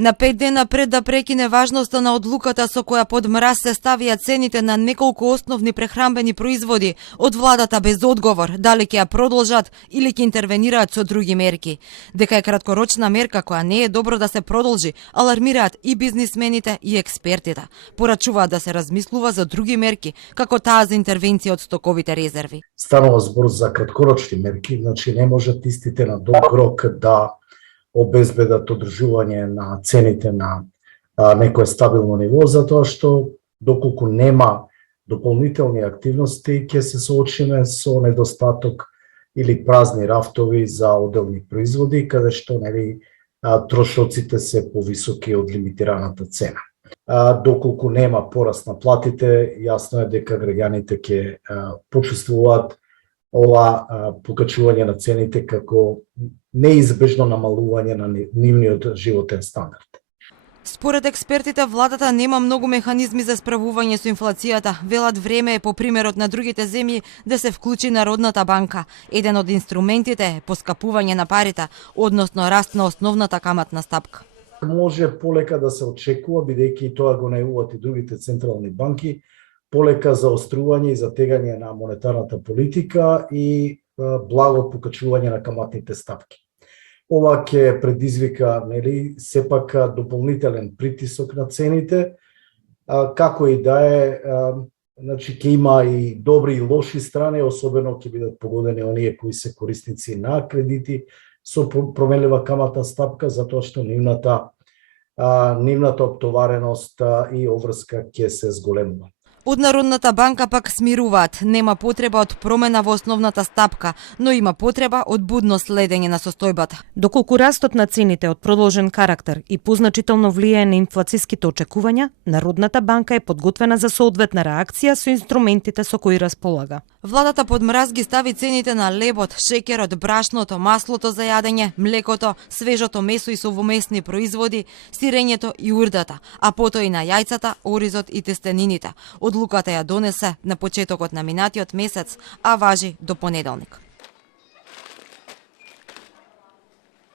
На 5 дена пред да прекине важноста на одлуката со која под мраз се ставија цените на неколку основни прехранбени производи, од владата без одговор дали ќе ја продолжат или ќе интервенираат со други мерки. Дека е краткорочна мерка која не е добро да се продолжи, алармираат и бизнисмените и експертите. Порачуваат да се размислува за други мерки, како таа за интервенција од стоковите резерви. Станува збор за краткорочни мерки, значи не можат истите на долг рок да обезбедат одржување на цените на некое стабилно ниво, затоа што доколку нема дополнителни активности, ќе се соочиме со недостаток или празни рафтови за одделни производи, каде што трошоците се повисоки од лимитираната цена. Доколку нема пораст на платите, јасно е дека граѓаните ќе почувствуваат ова покачување на цените како неизбежно намалување на нивниот животен стандард. Според експертите, владата нема многу механизми за справување со инфлацијата. Велат време е по примерот на другите земји да се вклучи Народната банка. Еден од инструментите е поскапување на парите, односно раст на основната каматна стапка. Може полека да се очекува, бидејќи тоа го најавуваат и другите централни банки, полека заострување и затегање на монетарната политика и благо покачување на каматните ставки. Ова ќе предизвика сепак дополнителен притисок на цените, како и да е, ќе има и добри и лоши страни, особено ќе бидат погодени оние кои се корисници на кредити со променлива каматна стапка, затоа што нивната оптовареност и обврска ќе се зголемува. Од Народната банка пак смируваат, нема потреба од промена во основната стапка, но има потреба од будно следење на состојбата. Доколку растот на цените од продолжен карактер и позначително влијае на инфлациските очекувања, Народната банка е подготвена за соодветна реакција со инструментите со кои располага. Владата под мраз ги стави цените на лебот, шеќерот, брашното, маслото за јадење, млекото, свежото месо и совомесни производи, сирењето и урдата, а потоа и на јајцата, оризот и тестенините. Одлуката ја донесе на почетокот на минатиот месец, а важи до понеделник.